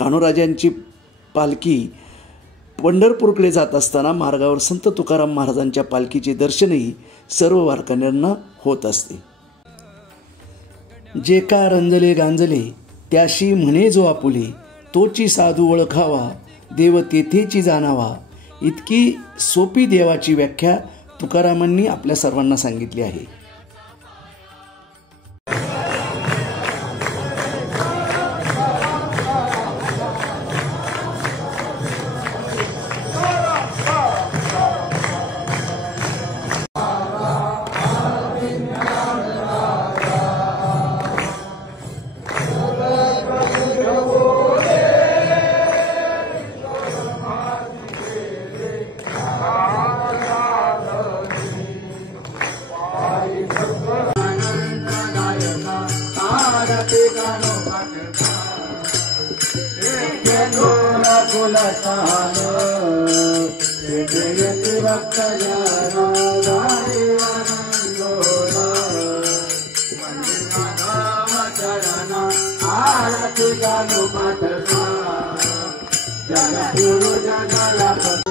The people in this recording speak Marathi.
कान्होराजांची पालखी पंढरपूरकडे जात असताना मार्गावर संत तुकाराम महाराजांच्या पालखीचे दर्शनही सर्व वारकऱ्यांना होत असते। जे का रंजले गांजले त्याशी म्हणे जो आपुले, तोची साधू ओळखावा देव तेथेची जाणावा। इतकी सोपी देवाची व्याख्या तुकारामांनी आपल्या सर्वांना सांगितली आहे। जगद्गुरु जगला